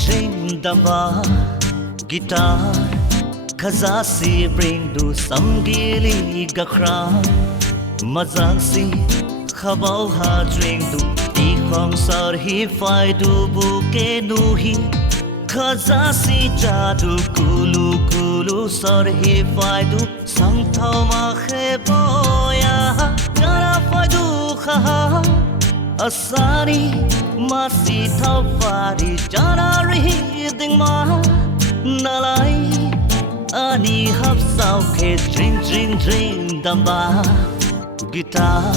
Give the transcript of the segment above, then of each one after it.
string damba guitar khazasi bring du samgili gakra mazang si khabau ha string du ti khong sar hi fai du buke nu hi khazasi jadu kulu kulu sar hi fai du sang thau ma khe boya jara fai du kha asari masi thau fari jara ri ding ma nalai ani hap sao khe dream dream dream damba guitar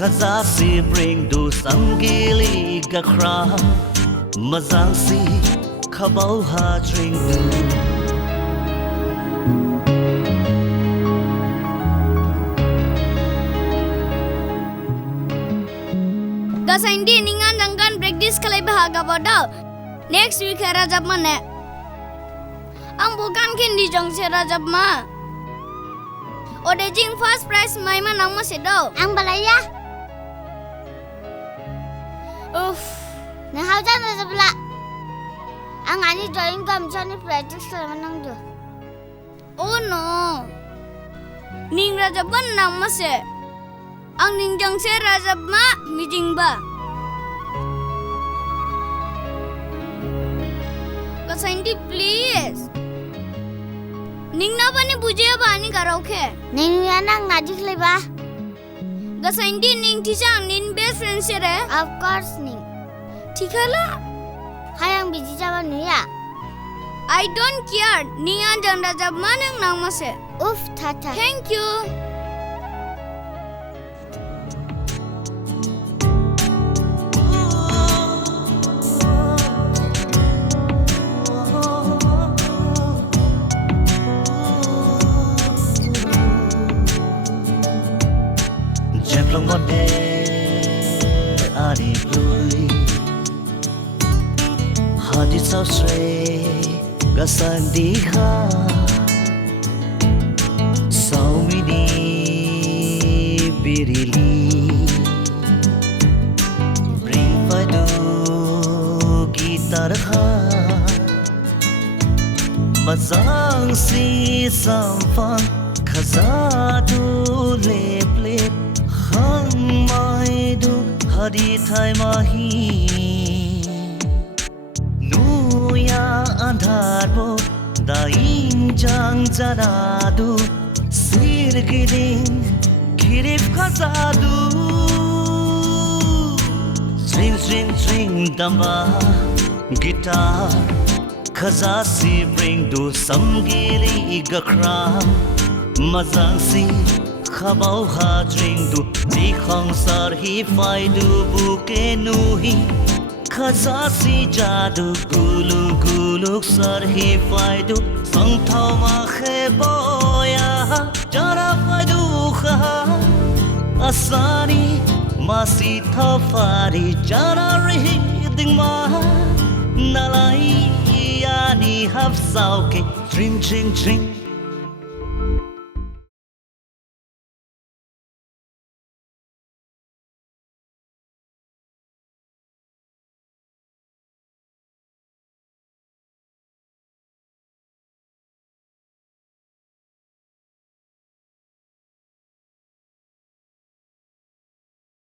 khazasi bring du samgili gakra mazang si khabau ha dream du Gasaindi ningan jangkan practice kalai bahaga bodal. Next week era jab mana? Ang bukan kindi jong sera jab ma. Ode jing first prize mai ma nang ma sedo. Ang balaya. Uff. Nang hau jan jab la. Ang ani drawing kam chani practice kalai manang do. Oh no. Ning rajab ban nang ma se. Ang ningjang se rajab ma mijing ba. Gasaindi please. Ning na bani buje ba ni karaoke. Ning yana ngaji kalai ba. Gasaindi ning tisang nin best friend se re. Of course ning. Tikala. Hayang biji jaba nuya. I don't care. Ning an jang rajab ma nang nang ma se. Uff tata. Thank you. Long một đêm đi lui hà đi sao sơi gà sang đi ha sau mi đi birili bring vai do guitar ha mazang si sam fan khaza du lep lep hang mai du hadi thai mahi nuya andhar bo daing jang jada du sir giding kirif khaza du swing swing swing damba guitar khazasi bring du samgili gakra mazang si khabau ha dream du ti khong sar hi fai du buke nu hi khazasi jadu gulu gulu sar hi fai du sang thau ma khe boya jara fai du kha asani masi tha fari jara ri ding ma nalai ani hap sao ke dream dream dream